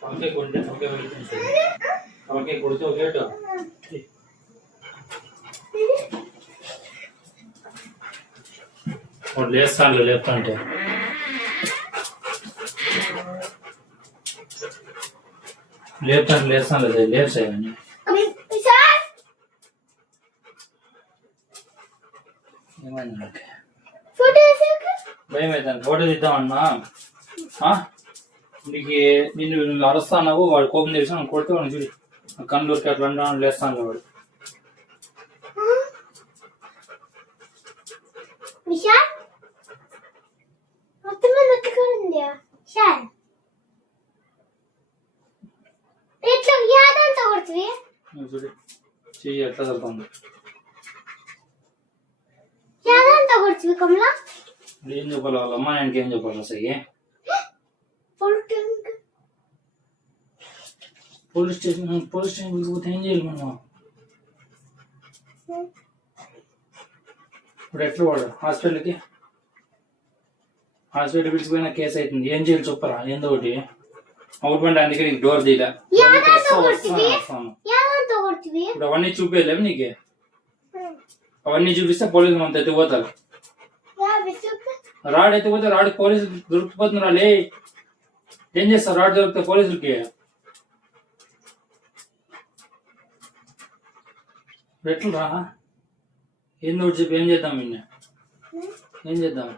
తలకాయ కొడితే తలకాయ వెళ్తుంది. తలకాయ కొడితే ఒక ఏటు లేస్తాను లేపుతాంటే లేస్తాను లేదా లేచాయని ఏమైంది నాకు భయం అవుతాను. ఫోటో తీద్దామన్నా నీకు నిన్ను అరుస్తావు, వాడు కోపం తెలిసి నన్ను కొడితే వాడిని చూడు కన్నులకి అట్లా అంటాను లేస్తాను వాడు. చూడు చెయ్యి ఎట్లా చదువుతుంది. ఏం చెప్పాలి వాళ్ళ అమ్మ ఆయనకి ఏం చెప్పాలి అసలు? పోలీస్ స్టేషన్ పిలిచిపోతే ఏం చేయాలి మనం? ఇప్పుడు ఎట్లా వాడు హాస్పిటల్కి పిలిచిపోయినా కేసు అవుతుంది. ఏం చేయాలి చెప్పరా? ఏందో ఒకటి అవుట్ పండి. అందుకే నీకు డోర్ తీయలే. ఇప్పుడు అవన్నీ చూపేయలేవు నీకు. అవన్నీ చూపిస్తే పోలీసులు మనతో ఎత్తిపోతారు. రాడ్ ఎత్తిపోతే రాడు పోలీసులు దొరికిపోతున్నారు. లే ఏం చేస్తారు? రాడ్ దొరికితే పోలీసులకి ఎట్లా రా? ఏందో ఒకటి చెప్పి ఏం చేద్దాం? ఏం చేద్దాం?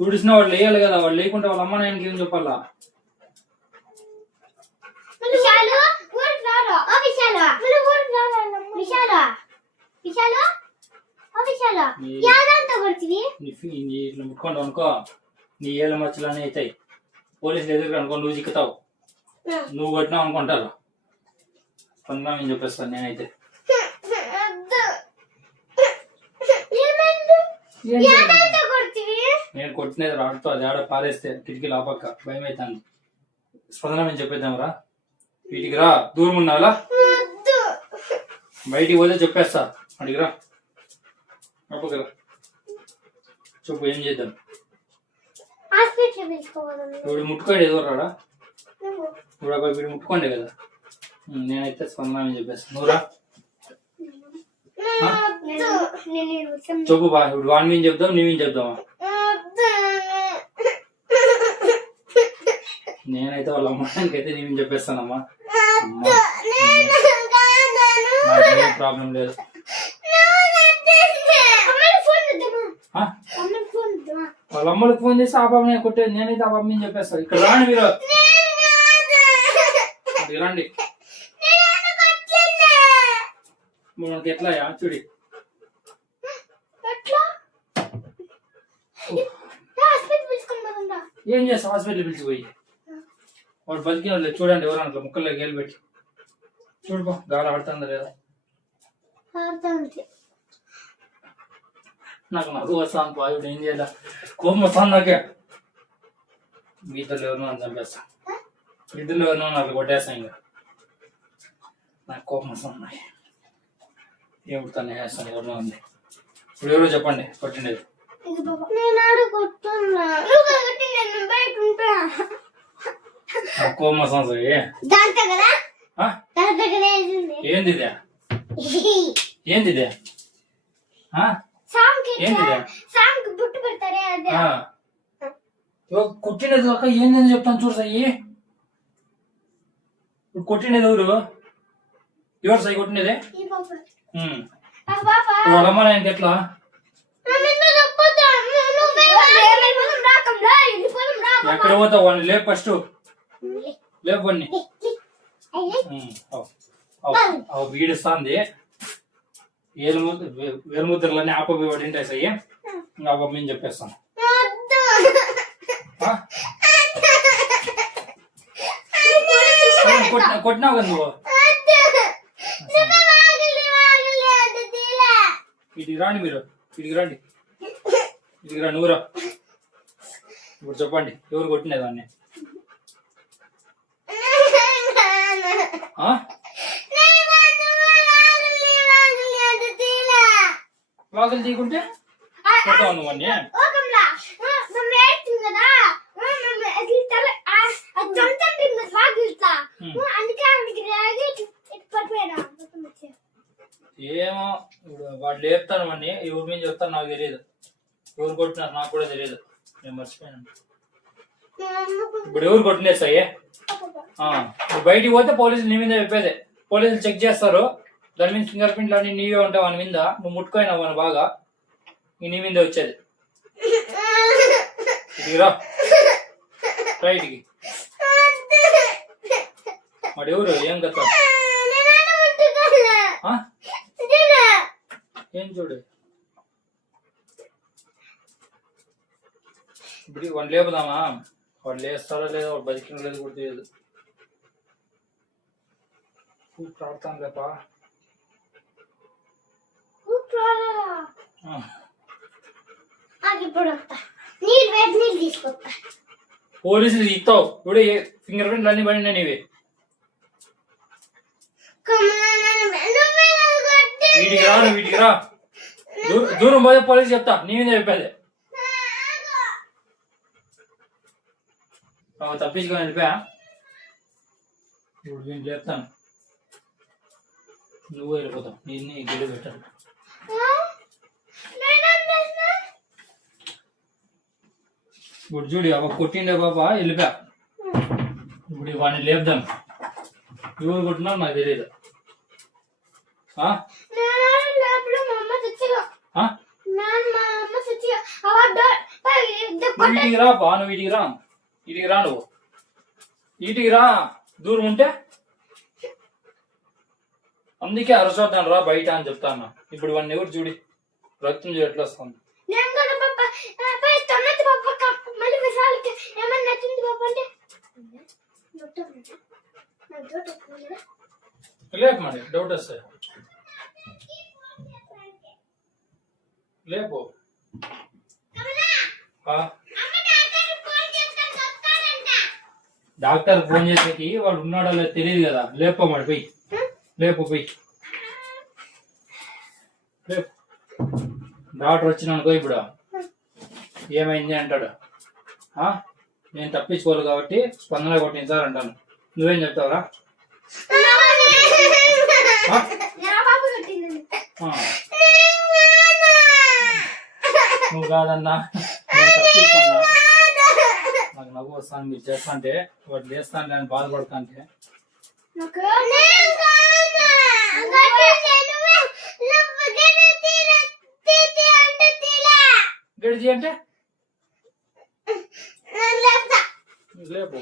తుడిసిన వాడు లేయాలి కదా. వాడు లేకుంటే వాళ్ళ అమ్మ నాయనకి ఏం చెప్పాలా? ఇట్లా ముట్టుకోండి అనుకో నీ ఏళ్ళ మచ్చలనే అవుతాయి. పోలీసులు ఎదురు అనుకో నువ్వు చిక్కుతావు. నువ్వు కొట్టినావు అనుకుంటారు. పొందాం ఏం చెప్పేస్తాను నేనైతే. నేను కొట్టినది రాడుతో అది ఆడ పారేస్తే కిటికీలు ఆపక్క భయం అవుతాను. స్పందన ఏం చెప్పేద్దాం రా. వీటికి రా. దూరం ఉన్నావా? బయటికి పోతే చెప్పేస్తా. అడిగి రా. అప్పకరా చెప్పు ఏం చేద్దాం? వీడు ముట్టుకోండి ఎదురు రాడా? ఇప్పుడు వీడు ముట్టుకోండి కదా. నేనైతే స్పందన ఏం చెప్పేస్తా. నువ్వు రా చెప్పు బా. ఇప్పుడు వాన్ మీద చెప్దాం నీవేం చెప్దామా? నేనైతే వాళ్ళ అమ్మాయికి అయితే నీవేం చెప్పేస్తానమ్మా. నాకేం ప్రాబ్లం లేదు. వాళ్ళ అమ్మలకు ఫోన్ చేసి ఆ బాబు నేను కొట్టేది. నేనైతే ఆ బాబు మీద చెప్పేస్తాను. ఇక్కడ రాండి మీరు. రండి. మనకి ఎట్లా చూడి ఏం చేస్తా? హాస్పిటల్ పిలిచిపోయి వాడు బతికిన వాళ్ళు చూడండి. ఎవరన్నా అట్లా ముక్కల్లో గేలు పెట్టి చూడుకో గాలి ఆడుతుందా లేదా? నాకు నవ్వు వస్తాను. బాగుడు ఏం చేయాల? కోపం వస్తాను నాకే. మీ ఇద్దరు ఎవరినో అని చంపేస్తా. ఇద్దరు ఎవరినో నాకు కొట్టేస్తాను. ఇంకా నాకు కోపం వస్తాను. ఏమిటాను వేస్తాను. ఎవరినో ఉంది. ఇప్పుడు ఎవరో చెప్పండి కొట్టిండేది. కోపం వస్తాను. ఏంది ఏంది కొట్టినది కాక ఏందని చెప్తాను చూడు సయ్యి. ఇప్పుడు కొట్టినది ఎవరు? ఎవరు సై కొట్టినదే? వాళ్ళమ్మ నాయనకి ఎట్లా? ఎక్కడ పోతావు? వాడిని లేపు ఫస్ట్. లేపు వాడిని. వీడిస్తాంది వేలుముద్రలన్నీ ఆపబోయి వాడి ఉంటాయి సయ్య. ఇంకా మేము చెప్పేస్తాను. కొట్టినావు కదా నువ్వు. ఇటుకి రాండి మీరు. ఇటుకి రండి. ఇటుకి రా. నువ్వురా. ఇప్పుడు చెప్పండి ఎవరు కొట్టినది వాడిని? వాకిలు తీయకుంటే కొడతావు నువ్వు అన్నీ. ఏమో ఇప్పుడు వాడు లేపుతాను వాడిని ఎవరి మీద చెప్తాను నాకు తెలియదు, ఎవరు కొట్టినారు నాకు కూడా తెలియదు, నేను మర్చిపోయాను. ఇప్పుడు ఎవరు కొట్టినే సయ్యే బయటికి పోతే పోలీసులు నీ మీద చెప్పేదే, పోలీసులు చెక్ చేస్తారు, దాని మీద ఫింగర్ ప్రింట్లు అన్ని నీవే ఉంటావు వాని మీద, నువ్వు ముట్టుకోయినావు అని బాగా నీ మీద వచ్చేది. ఇటుకి రా రైట్కి. వాడు ఎవరు ఏం కథ ఏం చూడు. ఇప్పుడు వాడు లేపుదామా, వాడు లేస్తారో లేదో వాడు బతికిన లేదు కూడా తెలియదు. ప్రార్థన లేపా పోలీసులు ఇస్తావు ఇప్పుడు ఫింగర్ ప్రింట్లు అన్ని పడినా నీవి. వీటికి రా వీటికి రా, దూరం పోతే పోలీసు చెప్తా నీ మీద చెప్పేది. తప్పించుకొని వెళ్ళిపోయా. ఇప్పుడు నేను చెప్తాను నువ్వు వెళ్ళిపోతావు, నేను గిల్లు పెట్టాను. ఇప్పుడు చూడు అవ కొట్టిండే బాబా వెళ్ళిపోయా. ఇప్పుడు వాడిని లేపుదాం, ఎవరు కొట్టినా నాకు తెలియదు. వీటికి రా బా, నువ్వు వీటికి రా, వీటికి రా, నువ్వు వీటికి రా, దూరం ఉంటే అందుకే అరచొద్దాను రా బయట అని చెప్తాను. ఇప్పుడు వాడిని ఎవరు చూడి రక్తం చూడు ఎట్లా వస్తుంది. లేపు మరి డౌట్ వస్తాయి, లేపు. డాక్టర్ ఫోన్ చేసేకి వాడు ఉన్నాడో లేదో తెలియదు కదా, లేపమాడు పోయి, లేపు పోయి లేపు. డాక్టర్ వచ్చినానుకో ఇప్పుడు ఏమైంది అంటాడు, నేను తప్పించుకోవాలి కాబట్టి స్పందన కొట్టింది సార్ అంటాను. నువ్వేం చెప్తావురా? నువ్వు కాదన్నా నేను తప్పించుకున్నా, నాకు నవ్వు వస్తాను మీరు చేస్తా అంటే, వాడు చేస్తాను నేను బాధపడతాంటే. గడిచి అంటే లేపు,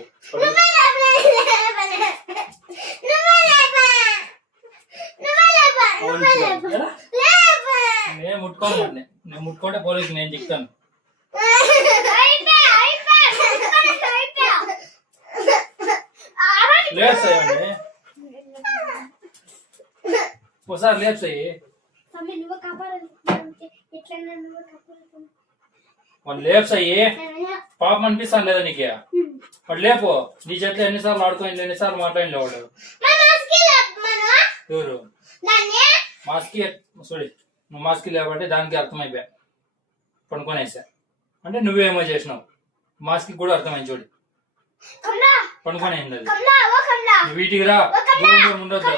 నేను ముట్టుకోమండి, నేను ముట్టుకుంటే పోలీసు నేను చెప్తాను. లేప్సాయండి ఒకసారి లేప్సాయి, వాడు లేప్సాయి పాపం అనిపిస్తాను లేదా నీకు? వాడు లేపు, నీ చేతిలో ఎన్నిసార్లు ఆడుకోండి, ఎన్నిసార్లు మాట్లాడి వాడు ఎవరు మాస్కి చూడి, నువ్వు మాస్కి లేకపోతే దానికి అర్థమైపోయా, పనుకొనేసా అంటే నువ్వేమో చేసినావు, మాస్కి కూడా అర్థమైంది చూడు, పనుకొనేది అది. వీటికి రా, దూరం ఉండొద్దు.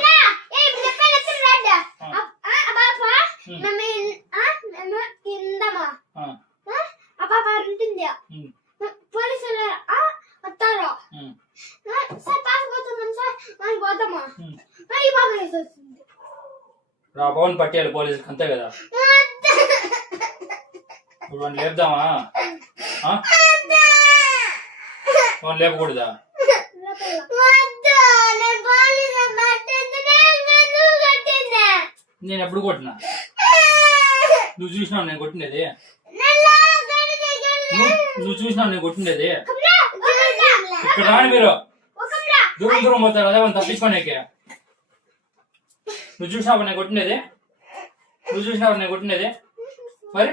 రా పవన్ పట్టేయాలి పోలీసులకి అంతే కదా. ఇప్పుడు వాడిని లేపుదామా? వాడిని లేపకూడదా? నేను ఎప్పుడు కొట్టినా? నువ్వు చూసినావు నేను కొట్టినది? నువ్వు చూసినావు నేను కొట్టినది? ఇక్కడ రాని మీరు దూరం దూరం పోతారు అదే వాళ్ళు తప్పించుకోనేకే. నువ్వు చూసినావు నేను కొట్టినది? నువ్వు చూసినావు నేను కొట్టినది? మరి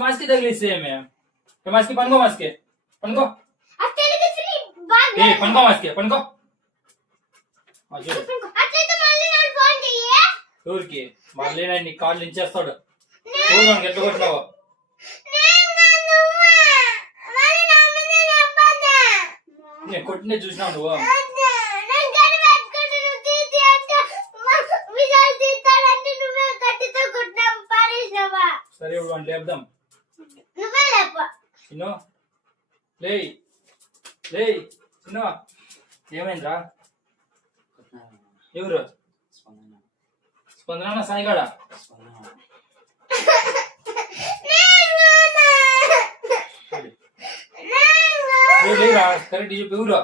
మాస్కి తగిలిస్తే ఏమే? మాస్కి పనుకో, మాస్కి పనుకో, పనుకో, మాస్కి పనుకో. ఎవరికి మళ్ళీ నీ కాళ్ళు ఇంచేస్తాడు. చూడు మనకి ఎట్లా కొట్టినావు. నేను కొట్టినే చూసినావు నువ్వు. సరే ఇప్పుడు వాడిని లేపుదాం. చిన్న లే లే చిన్న ఏమైందిరా? ఎవరు? స్పందన సాయిగాడ. లేరా కరెక్ట్ చెప్పు. ఎవరు?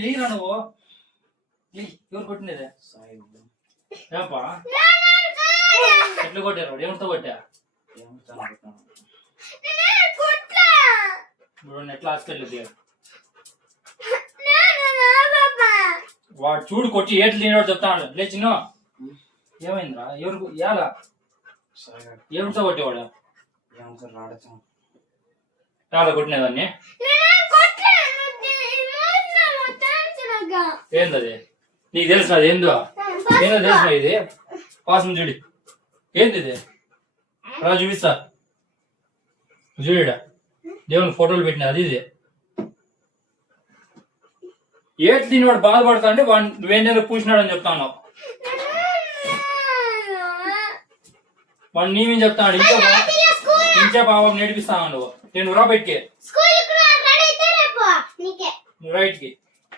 లేరా నువ్వు? ఎవరు కొట్టినదే? ఏపా ఎట్లా కొట్టారు? ఎవరితో కొట్టా? ఎట్లా హాస్పిటల్ వాడు చూడు కొట్టి ఏట్లు లేనివాడు చెప్తాడు. లే చిన్న ఏమైందిరా? ఎవరు ఎలా ఎవరితో కొట్టేవాడు? చాలా కొట్టినదాన్ని. ఏందది? నీకు తెలిసిన అది ఏందో ఏందో తెలిసిన ఇది పాసం చూడి. ఏంది ఇది? రా చూపిస్తా. చూడా దేవుని ఫోటోలు పెట్టిన అది ఇది. ఏట్లు తిని వాడు బాధపడతా అంటే వాడు నువ్వేందో పూసినాడు అని చెప్తాను. వాడు నీవేం చెప్తాడు? ఇంకే బాబా నేర్పిస్తాను నువ్వు. నేను రా బయటికి నువ్వు రైట్కి.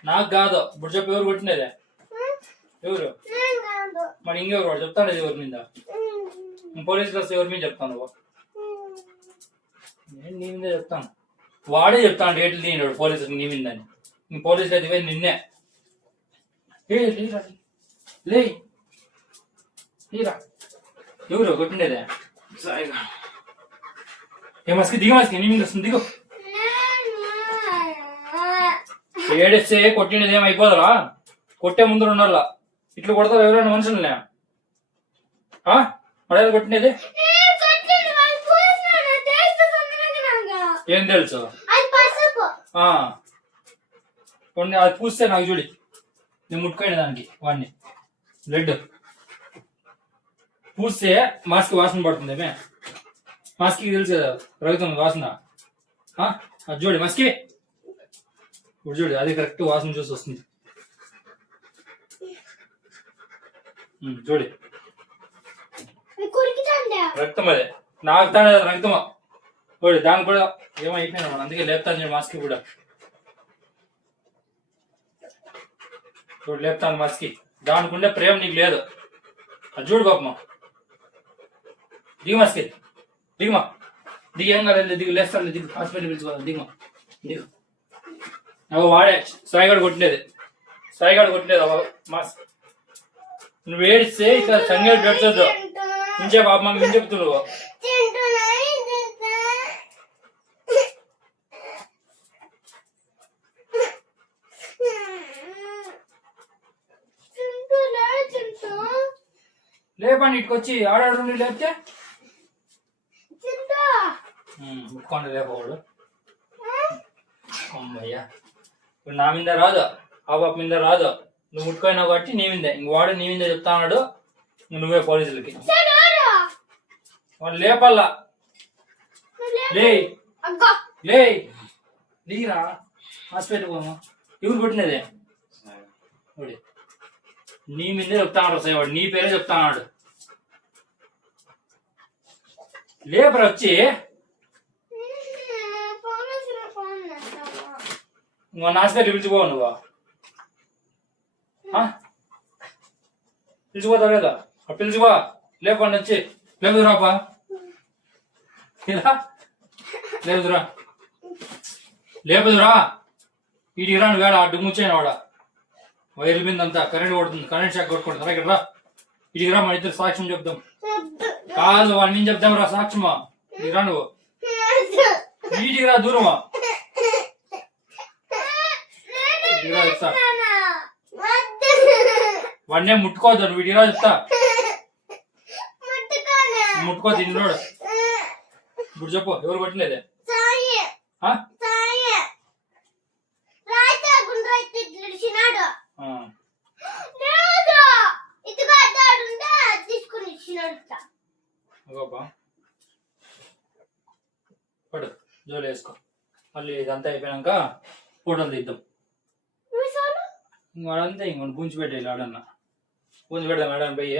నాకు కాదు ఇప్పుడు చెప్పు. ఎవరు కొట్టినదే? ఎవరు? మరి ఇంకెవరు? వాడు చెప్తాడు ఎవరి మీద. పోలీసులు వస్తే ఎవరి మీద చెప్తాను నువ్వు? నేను నీ మీదే చెప్తాను. వాడే చెప్తాను ఏట్లు తిన్నాడు పోలీసులకు నీ మీదని. నీ పోలీసులు అయితే నిన్నే. లే లేరా? ఎవరు కొట్టిండేదే? ఏ మస్కి దిగ. మస్కి నీ మీద వస్తుంది దిగు. ఏడేస్తే కొట్టిండేది ఏమైపోదరా? కొట్టే ముందు ఉండాలా. ఇట్లా కొడతావు ఎవరైనా మనుషులనే? మడేది కొట్టినది ఏం తెలుసు? అది పూస్తే నాకు చూడి. నేను ముట్టుకోండి దానికి వాడిని. బ్లడ్ పూస్తే మాస్క్ వాసన పడుతుంది. మాస్క్కి తెలుసు కదా రగుతుంది వాసన. అది చూడు మాస్కి. ఇప్పుడు చూడు అది కరెక్ట్ వాసన చూసి వస్తుంది. చూడు రక్తం. అదే నాకు తానే రక్తమా. చూడు దానికి కూడా ఏమైపోయినా అందుకే లేపుతాను మాస్క్ కూడా. చూడు లేపుతాను మాస్కి. దానికి ఉండే ప్రేమ నీకు లేదు. అది చూడు పాపమ్మా. దిగు మాస్కి దిగుమా. దిగు ఏం కాలేదు. దిగు లేస్తాను. దిగు హాస్పిటల్ పిలుచుకోవాలి. దిగుమా దిగు. వాడే సాయిగాడు కొట్టినది. సాయిగాడు కొట్టినది మాస్క్. నువ్వు ఏడిస్తే ఇట్లా సంగతి పెట్టద్దు. ఇంచే బాబు మాకు ఏం చెప్తున్నావు? లేపండి ఇటుకొచ్చి ఆడాడు లేపితే ముక్కోండి లేపవాడు. అమ్మయ్యా ఇప్పుడు నా మీద రాదు, ఆ పాప మీద రాదు. నువ్వు ముట్టుకోయినావు కాబట్టి నీ మీదే. ఇంక వాడు నీ మీద చెప్తా అన్నాడు. నువ్వే పోలీసులకి వాడు లేపల్లా. లే లే దిగిరా హాస్పిటల్ పోమా. ఎవరు కొట్టినదే? నీ మీదే చెప్తా అన్నాడు సార్. వాడు నీ పేరే చెప్తా అన్నాడు. లేపరా వచ్చి. నువ్వు హాస్పిటల్ పిలిచిపోవు. నువ్వు పిలిచిపోతావు లేదా? పిలిచిపో. లేపండి వచ్చి. లేపుదురాపా. లేపుదురా లేపుదురా. వీటికి రాను వేళ అడ్డు ముచ్చాను. వాడ వైర్ల మీద అంతా కరెంట్ కొడుతుంది. కరెంట్ షాక్ కొట్టుకుంటారా? ఇక్కడ రా. వీటికి రా. మన ఇద్దరు సాక్ష్యం చెప్దాం. కాదు వాడిని నేను చెప్దాం రా సాక్ష్యమా. ఇది రా నువ్వు. వీటికి రా దూరమా. చెప్తా వాడినే ముట్టుకోవద్దు. వీటికి రా చెప్తా. ముట్టుకో తిన్నోడు. ఇప్పుడు చెప్పు ఎవరు కొట్టలేదే? పడు జోలు వేసుకో. మళ్ళీ ఇదంతా అయిపోయాక ఫోటోలు తీద్దాం. వాడంతా ఇంకొన్ని పూంచి పెట్టేయాలి. ఆడన్నా పూంచి పెడదాం మేడం పోయి.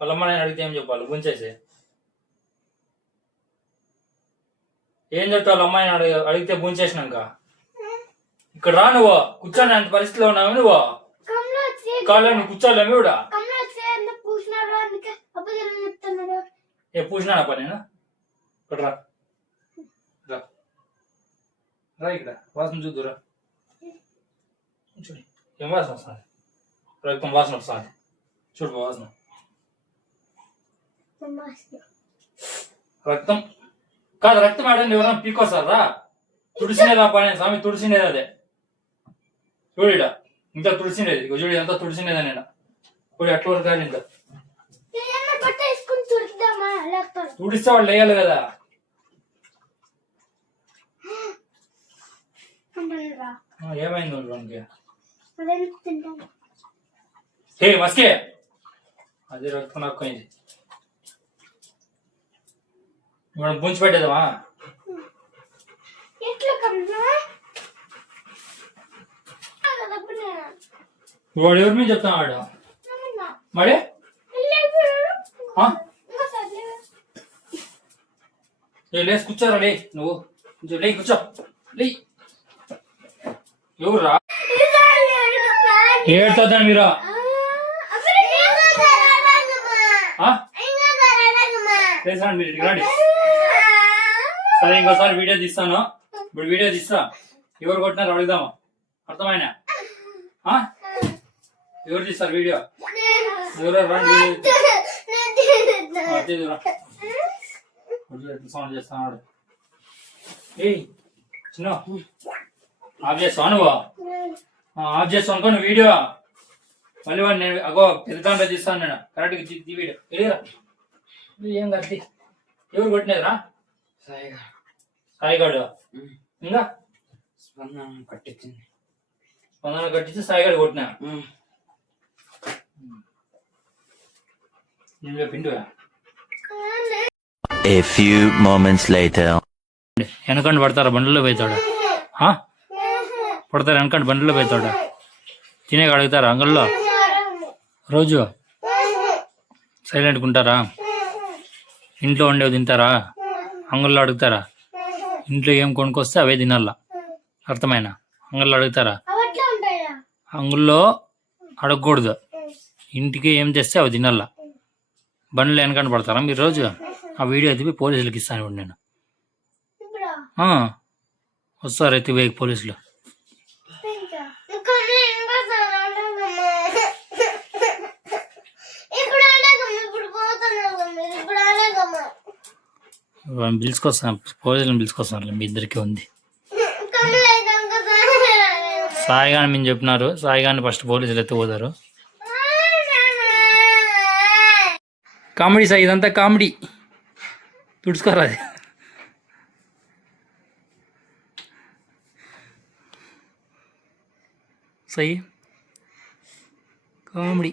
వాళ్ళమ్మని అడిగితే ఏం చెప్పాలి? పూంచేసి ఏం చెప్తావు? వాళ్ళ అమ్మాయిని అడిగితే పూంచేసినాక ఇక్కడ రా. నువ్వు కూర్చొని అంత పరిస్థితిలో ఉన్నావు. నువ్వు కాళ్ళు నువ్వు కూర్చోలేము. కూడా ఏ పూసినాడా పని? నేను ఇక్కడ రా రా ఇక్కడ వాసన చూద్దురా. చూడు ఏం వాసన వస్తుంది? రక్తం వాసన వస్తుంది. చూడు వాసన రక్తం కాదు. రక్తం ఆడండి ఎవరైనా పీకొస్తారా? తుడిసినేదా పని స్వామి? తుడిసినేది అదే. చూడిడా ఇంత తుడిసినేది. చూడు ఎంత తుడిసినేదా నేను. చూడు అట్ల వరకు కాదు. ఇంత తుడిస్తే వాళ్ళు వేయాలి కదా. ఏమైంది వానికి? ఏ మస్కే అదే రక్తం నక్కుయింది. మనం పూంచి పెట్టేదామా? వాడు ఎవరి మీద చెప్తాను? వాడు మడే లేచి కూర్చోరా. లే నువ్వు లే కూర్చో. లే ఎవరురా? ఏడుతుందని మీరు మీరు రండి. సరే ఇంకోసారి వీడియో తీస్తాను. ఇప్పుడు వీడియో తీస్తా. ఎవరు కొట్టినారు అడుగుదామా? అర్థమైనా? ఎవరు తీస్తారు వీడియో? ఎవరు రండి సౌండ్ చేస్తాడు. ఏ చిన్న ఆఫ్ చేస్తావా నువ్వు? ఆఫ్ చేస్తావు అనుకో నువ్వు వీడియో. మళ్ళీ వాడిని నేను అగో పెద్దదాంట్లో తీస్తాను. నేను కరెక్ట్గా వీడియో వెళ్ళిరా. ఏం కత్తి ఎవరు కొట్టినదిరా? సాయిగాడు. ఇంకా స్పందన కట్టించి సాయిగాడు కొట్టినా. నేను చెప్పిండుగా. A few moments later. వెనకండి పడతారా? బండ్లో పోతాడా? పడతారా? వెనకండి బండ్లో పోతాడా? తినేగా అడుగుతారా అంగల్లో? రోజు సైలెంట్గా ఉంటారా? ఇంట్లో ఉండేవి తింటారా? అంగల్లో అడుగుతారా? ఇంట్లో ఏం కొనుక్కొస్తే అవే తినాలా. అర్థమైనా? అంగల్లో అడుగుతారా? అంగుల్లో అడగకూడదు. ఇంటికి ఏం తెస్తే అవి తినాలా. బండ్లు వెనకండి పడతారా మీరు రోజు? ఆ వీడియో ఎత్తిపోయి పోలీసులకు ఇస్తాను ఇప్పుడు నేను. వస్తారు ఎత్తిపోయి పోలీసులు. పిలుచుకొస్తాను, పోలీసులను పిలుచుకొస్తాను. మీ ఇద్దరికి ఉంది. సాయిగాని మేము చెప్పినారు. సాయిగాని ఫస్ట్ పోలీసులు ఎత్తిపోతారు. కామెడీ సాయి, ఇదంతా కామెడీ. తుడుచుకోరా అది. సాయి కామెడీ.